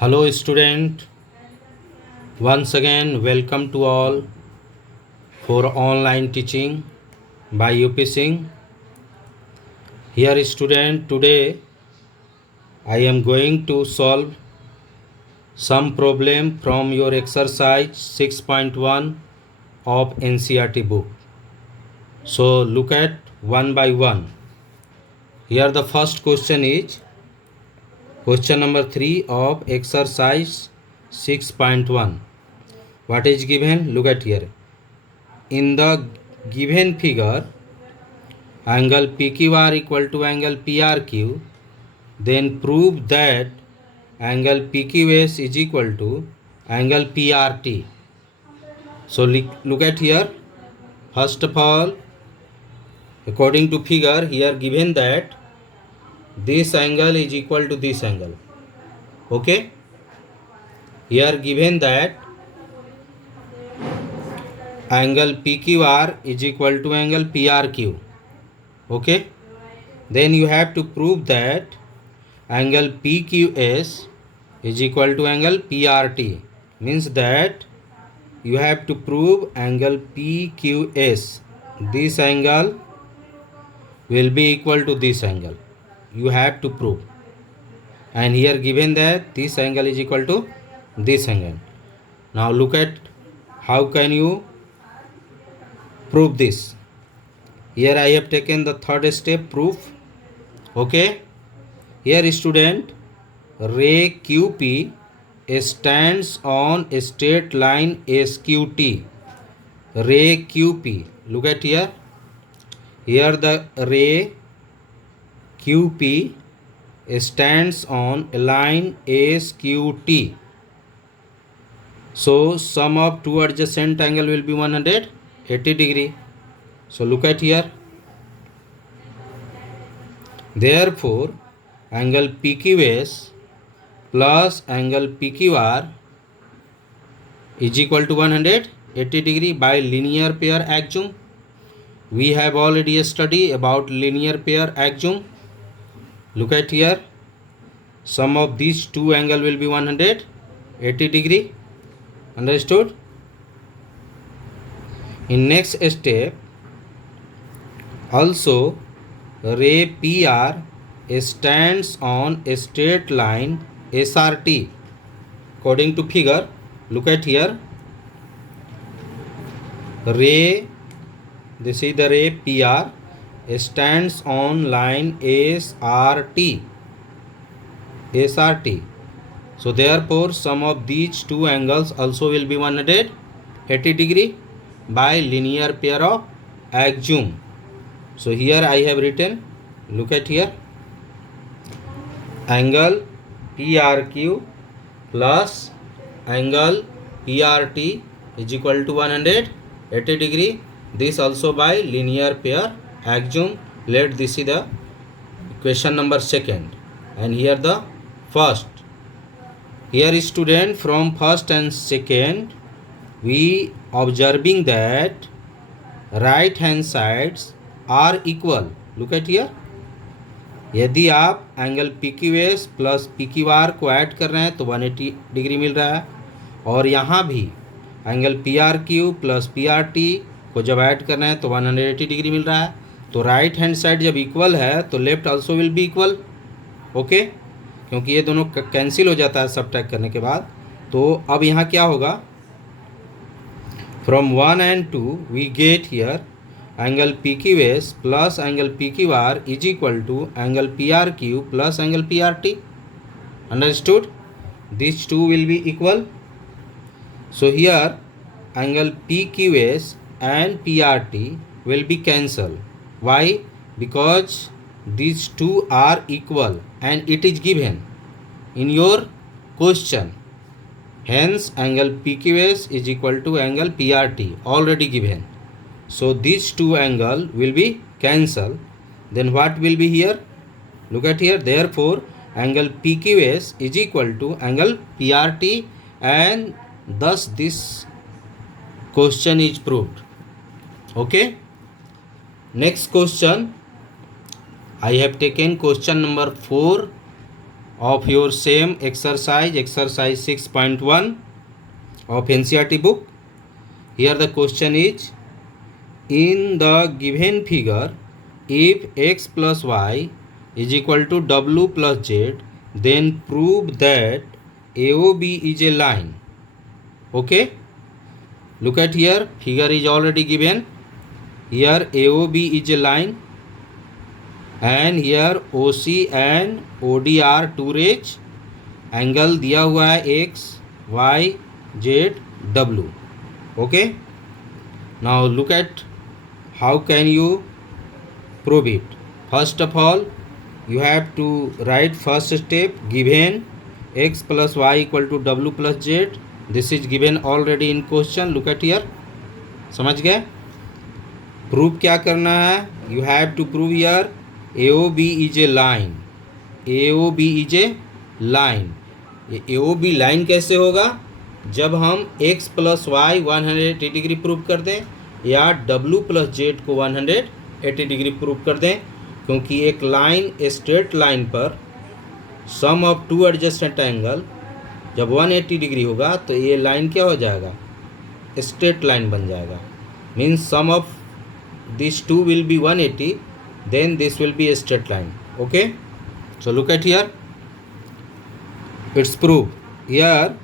Hello student, once again welcome to all for online teaching by UP Singh. Here student, today I am going to solve some problem from your exercise 6.1 of NCERT book. So look at one by one. Here the first question is question number 3 of exercise 6.1. What is given? Look at here. In the given figure, angle PQR equal to angle PRQ, then prove that angle PQS is equal to angle PRT. So look at here. First of all, according to figure, here given that this angle is equal to this angle. Okay. Here given that angle PQR is equal to angle PRQ. Okay. Then you have to prove that angle PQS is equal to angle PRT. Means that you have to prove angle PQS. This angle will be equal to this angle. You have to prove. And here given that this angle is equal to this angle. Now look at how can you prove this. Here I have taken the third step, proof. Okay. Here student, ray QP stands on a straight line SQT. Ray QP. Look at here. Here the ray QP stands on a line SQT. So sum of two adjacent angle will be 180 degree. So look at here. Therefore, angle PQS plus angle PQR is equal to 180 degree by linear pair axiom. We have already studied about linear pair axiom. Look at here. Sum of these two angle will be 180 degree. Understood? In next step, also ray PR stands on a straight line SRT. According to figure, look at here. Ray, this is the ray PR stands on line SRT. SRT. So therefore, sum of these two angles also will be 180 degree by linear pair of axiom. So here I have written, look at here, angle PRQ plus angle PRT is equal to 180 degree. This also by linear pair axiom. Let this is the question number second, and here the first. Here student, from first and second we observing that right hand sides are equal. Look at here. यदि आप angle P Q S plus P Q R को add कर रहे हैं तो 180 degree मिल रहा है, और यहाँ भी angle P R Q plus P R T को जब ऐड कर रहे हैं तो 180 डिग्री मिल रहा है. तो राइट हैंड साइड जब इक्वल है तो left also will be equal. Okay, क्योंकि ये दोनों कैंसिल हो जाता है सब्ट्रैक्ट करने के बाद. तो अब यहाँ क्या होगा, from 1 and 2 we get here angle PQS plus angle PQR is equal to angle PRQ plus angle PRT. Understood? These two will be equal. So here angle PQS and PRT will be cancelled. Why? Because these two are equal and it is given in your question. Hence angle PQS is equal to angle PRT, already given. So these two angle will be cancelled. Then what will be here? Look at here. Therefore angle PQS is equal to angle PRT, and thus this question is proved. Okay. Next question, I have taken question number 4 of your same exercise 6.1 of NCERT book. Here the question is, in the given figure, if x plus y is equal to w plus z, then prove that AOB is a line. Okay, look at here, figure is already given. Here AOB is a line, and here OC and OD are two rays. Angle दिया हुआ है x, y, z, w. Okay, now look at how can you prove it. First of all, you have to write first step, given x plus y equal to w plus z. This is given already in question. Look at here, समझ गए. Prove क्या करना है, you have to prove here AOB is a line. AOB is a line. ये AOB line कैसे होगा, जब हम x plus Y 180 degree prove कर दें या w प्लस जेड को 180 डिग्री प्रूव कर दें. क्योंकि एक लाइन, स्ट्रेट लाइन पर सम ऑफ टू एडजेसेंट एंगल जब 180 डिग्री होगा तो ये लाइन क्या हो जाएगा, स्ट्रेट लाइन बन जाएगा. Means sum of this two will be 180, then this will be a straight line. Okay, so look at here, it's proof. Here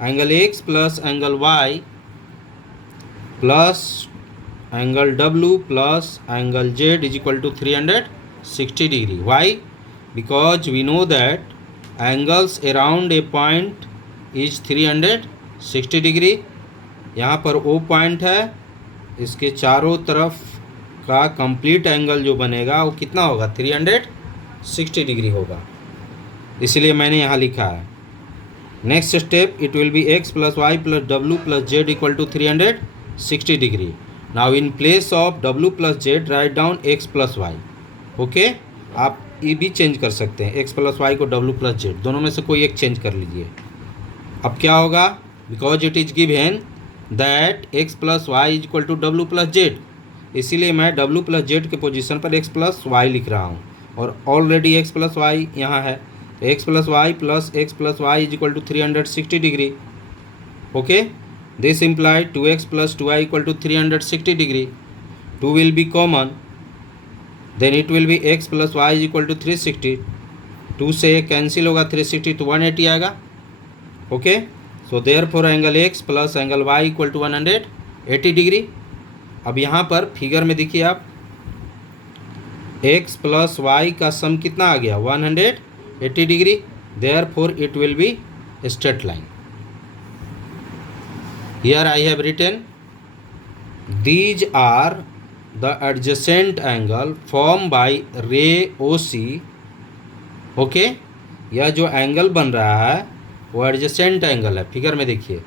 angle x plus angle y plus angle w plus angle z is equal to 360 degree. Why? Because we know that angles around a point is 360 degree. यहाँ पर O point है, इसके चारों तरफ का complete angle जो बनेगा वो कितना होगा, 360 डिग्री होगा. इसलिए मैंने यहाँ लिखा है. Next step, it will be x plus Y plus W plus Z equal to 360 degree. Now in place of w plus Z write down x plus Y. Okay, आप ये भी चेंज कर सकते हैं, x प्लस वाई को w plus Z, दोनों में से कोई एक चेंज कर लीजिए. अब क्या होगा, because it is given that x plus Y is equal to w plus Z, इसीलिए मैं w प्लस जेड के पोजीशन पर x प्लस वाई लिख रहा हूँ. और ऑलरेडी x प्लस वाई यहाँ है, x plus Y is equal to 360 degree. Okay, this implied 2x plus 2y equal to 360 degree. 2 will be common, then it will be x plus Y is equal to 360. 2 से cancel होगा, 360 तो 180 आएगा. Okay, so therefore angle x plus angle y equal to 180 degree. अब यहाँ पर figure में देखिए आप, x प्लस वाई का सम कितना आ गया, 180 degree. Therefore it will be straight line. Here I have written these are the adjacent angle form by ray OC. Okay, यह जो एंगल बन रहा है वो एडजेसेंट एंगल है. फिगर में देखिए,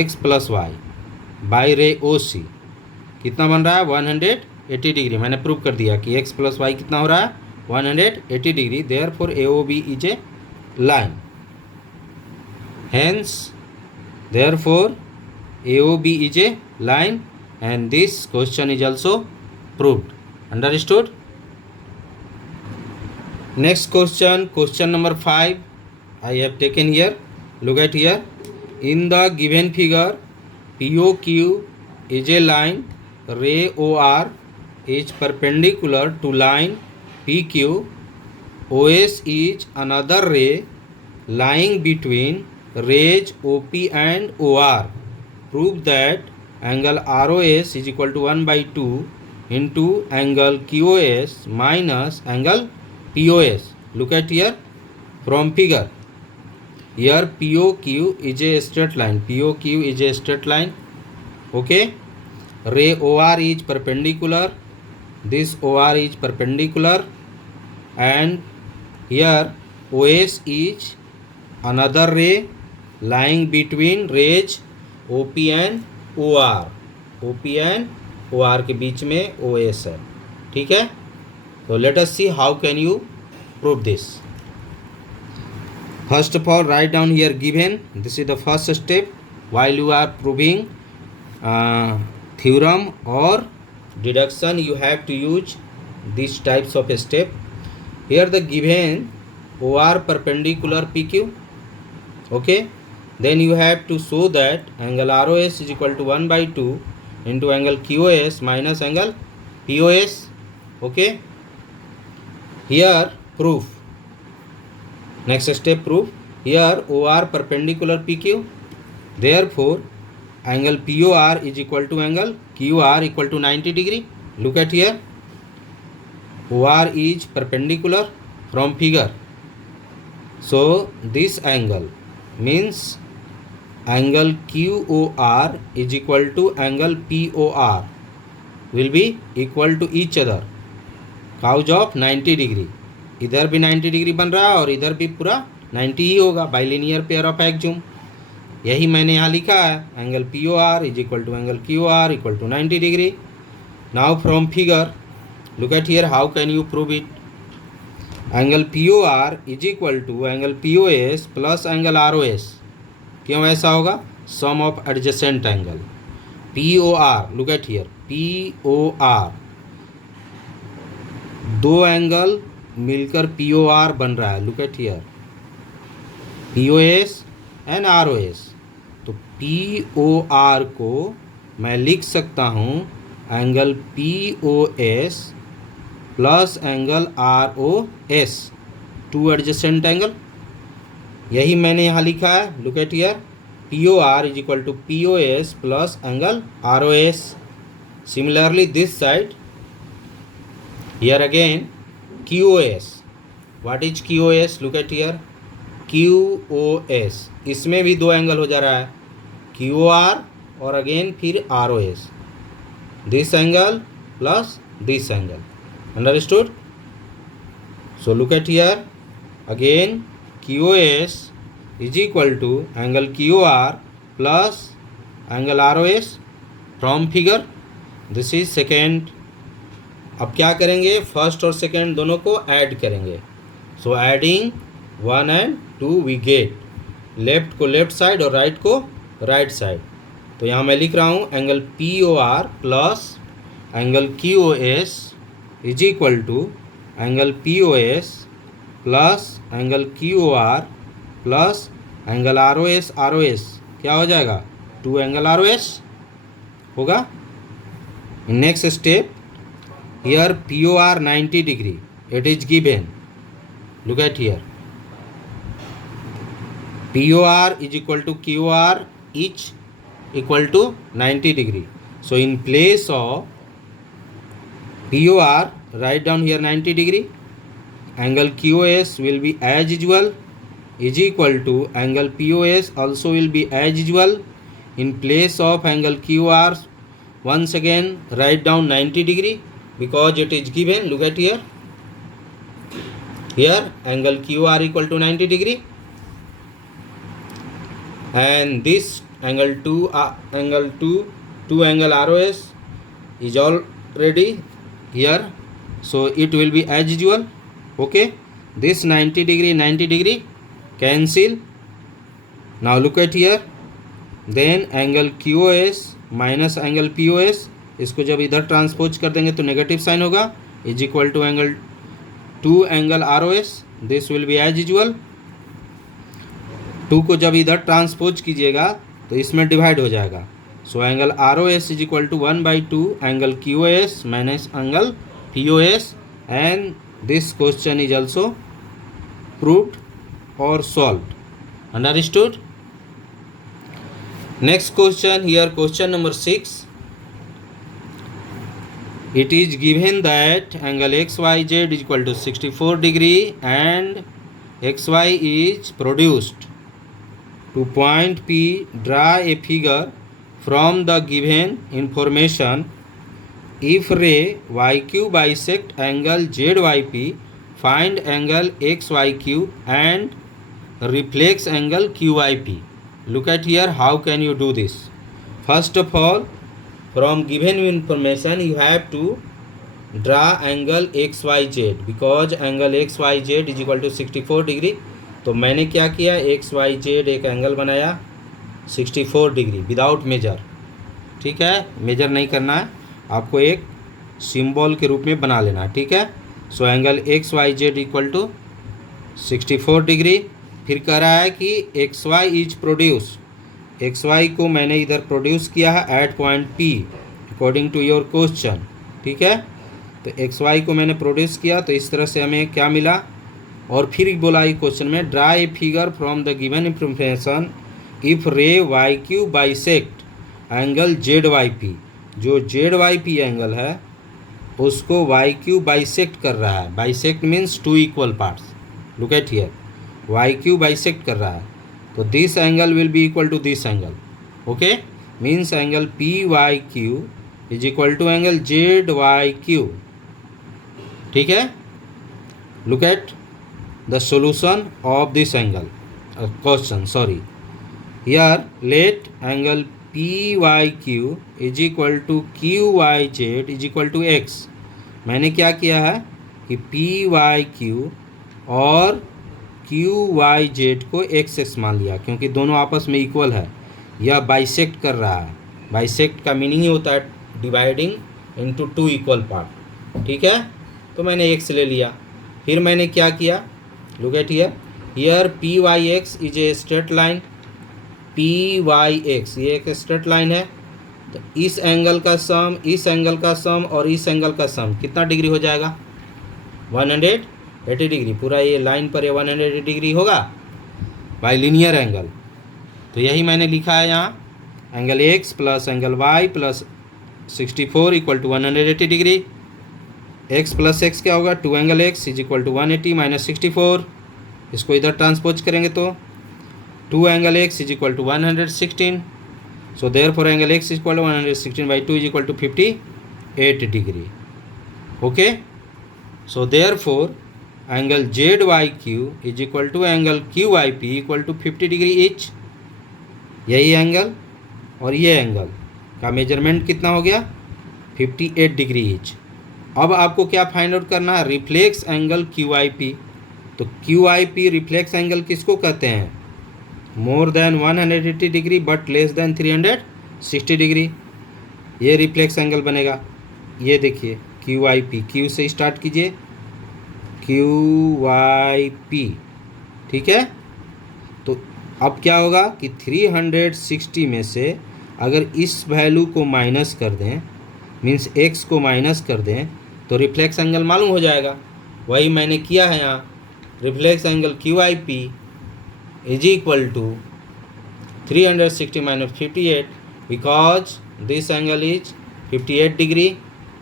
x प्लस वाई बाई रे OC कितना बन रहा है, 180 डिग्री. मैंने प्रूव कर दिया कि x प्लस वाई कितना हो रहा है, 180 degree. Therefore AOB is a line. Hence therefore AOB is a line, and this question is also proved. Understood. Next question, question number 5 I have taken here. Look at here, in the given figure, POQ is a line, ray OR is perpendicular to line PQ, OS is another ray lying between rays OP and OR. Prove that angle ROS is equal to 1 by 2 into angle QOS minus angle POS. Look at here from figure. Here POQ is a straight line. POQ is a straight line. Okay. Ray OR is perpendicular. This OR is perpendicular. And here OS is another ray lying between rays OP and OR. OP and OR के बीच में OS है. ठीक है. So let us see how can you prove this. First of all, write down here given. This is the first step while you are proving theorem or deduction. You have to use these types of step. Here the given OR perpendicular PQ. Okay, then you have to show that angle ROS is equal to 1 by 2 into angle QOS minus angle POS. Okay, here proof. Next step proof. Here OR perpendicular PQ. Therefore angle POR is equal to angle QR equal to 90 degree. Look at here. OR is perpendicular from figure. So this angle means angle QOR is equal to angle POR will be equal to each other cause of 90 degree. इधर भी 90 degree बन रहा है और इधर भी पूरा 90 ही होगा बाइलिनियर पेयर ऑफ एक्जूम. यही मैंने यहाँ लिखा है angle POR is equal to angle QR equal to 90 degree. Now from figure look at here how can you prove it. Angle POR is equal to angle POS plus angle ROS. क्यों ऐसा होगा? Sum of adjacent angle POR. Look at here POR दो angle मिलकर POR बन रहा है. Look at here POS and ROS. तो POR को मैं लिख सकता हूँ angle POS plus angle ROS, two adjacent angle. यही मैंने यहाँ लिखा है. Look at here POR is equal to POS plus angle ROS. Similarly this side here again QOS. what is QOS? look at here QOS. इसमें भी दो angle हो जा रहा है QOR और अगेन फिर ROS. This angle plus this angle. Understood? So look at here again QOS is equal to angle QOR plus angle ROS from figure. This is second. अब क्या करेंगे? फर्स्ट और सेकेंड दोनों को ऐड करेंगे. So adding 1 and 2 we get left को left side और right को राइट साइड. तो यहाँ मैं लिख रहा हूँ angle POR plus angle QOS is equal to angle POS plus angle QOR plus angle ROS. क्या हो जाएगा? 2 एंगल ROS होगा. Next step here POR 90 degree it is given. look at here POR is equal to QR each equal to 90 degree. so in place of POR write down here 90 degree. angle QOS will be as usual is equal to angle POS also will be as usual. in place of angle QR once again write down 90 degree because it is given. look at here angle QR equal to 90 degree and this angle 2 angle ROS is already here, so it will be as usual. okay, this 90 degree cancel. now look at here then angle QOS minus angle POS, इसको जब इधर transpose कर देंगे तो negative sign होगा. Is equal to angle 2 angle ROS. This will be as usual. 2 को जब इधर ट्रांसपोज कीजिएगा तो इसमें डिवाइड हो जाएगा. So angle ROS is equal to 1 by 2 angle QOS minus angle POS and this question is also proved और solved. Understood? next question here question number 6. it is given that angle XYZ is equal to 64 degree and XY is produced. to point P draw a figure from the given information. if ray YQ bisect angle ZYP find angle XYQ and reflects angle QYP. look at here how can you do this. first of all from given information you have to draw angle XYZ because angle XYZ is equal to 64 degree. तो मैंने क्या किया XYZ एक angle बनाया 64 degree without major. ठीक है, major नहीं करना है आपको, एक सिंबल के रूप में बना लेना है. ठीक है. So angle XYZ equal to 64 degree. फिर कह रहा है कि X Y is produce, X Y को मैंने इधर प्रोड्यूस किया है at point P according to your question. ठीक है, तो एक्स वाई को मैंने प्रोड्यूस किया, तो इस तरह से हमें क्या मिला। और फिर बोला ये क्वेश्चन में draw a figure from the given information if ray Y Q bisect angle Z Y P. जो जेड वाई पी एंगल है उसको वाई क्यू बाइसेक्ट कर रहा है। Bisect means two equal parts. Look at here, Y Q bisect कर रहा है, तो this angle will be equal to this angle. Okay, means angle P Y Q is equal to angle Z Y Q. ठीक है, look at the solution of this angle question. Sorry, here let angle P Y Q is equal to Q Y Z is equal to X. मैंने क्या किया है कि P Y Q और Q Y Z को X मान लिया, क्योंकि दोनों आपस में इक्वल है। यह बाइसेक्ट कर रहा है। बाइसेक्ट का मीनिंग ही होता है dividing into two equal part. ठीक है, तो मैंने एक्स ले लिया। फिर मैंने क्या किया, look at here P Y X is a straight line. P Y X ये एक स्ट्रेट लाइन है, तो इस एंगल का सम, इस एंगल का सम और इस एंगल का सम कितना डिग्री हो जाएगा? 180 डिग्री। पूरा ये लाइन पर ये 180 डिग्री होगा बाई लीनियर एंगल। तो यही मैंने लिखा है यहाँ, angle x plus angle y plus 64 equal to 180 degree. X plus x क्या होगा? 2 angle x is equal to 180 minus 64। इसको इधर ट्रांसपोज करेंगे तो 2 angle x is equal to 116। So therefore angle x is equal to 116 by 2 is equal to 58 degree. Okay, so therefore angle Z Y Q is equal to angle q Y P equal to 50 degree each. यही angle और ये angle का measurement कितना हो गया? 58 degree each. अब आपको क्या फाइंड आउट करना है? Reflex angle Q I P. तो क्यू आई पी रिफ्लेक्स एंगल किसको कहते हैं? More than 180 degree but less than 360 degree, ये रिफ्लेक्स एंगल बनेगा। ये देखिए क्यू आई पी, क्यू से स्टार्ट कीजिए, क्यू वाई पी। ठीक है, तो अब क्या होगा कि 360 में से अगर इस वैल्यू को माइनस कर दें, मीन्स एक्स को माइनस कर दें, तो रिफ्लेक्स एंगल मालूम हो जाएगा। वही मैंने किया है यहाँ। Reflex angle Q I p is equal to 360 minus 58 because this angle is 58 degree.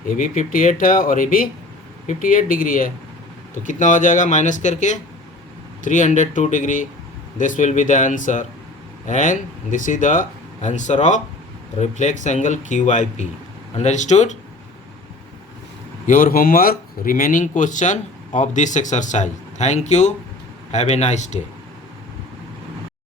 ये भी 58 है और ये भी 58 डिग्री है, तो कितना हो जाएगा माइनस करके? 302 degree. This will be the answer and this is the answer of reflex angle Q I P. Understood? Your homework, remaining question of this exercise. Thank you. Have a nice day.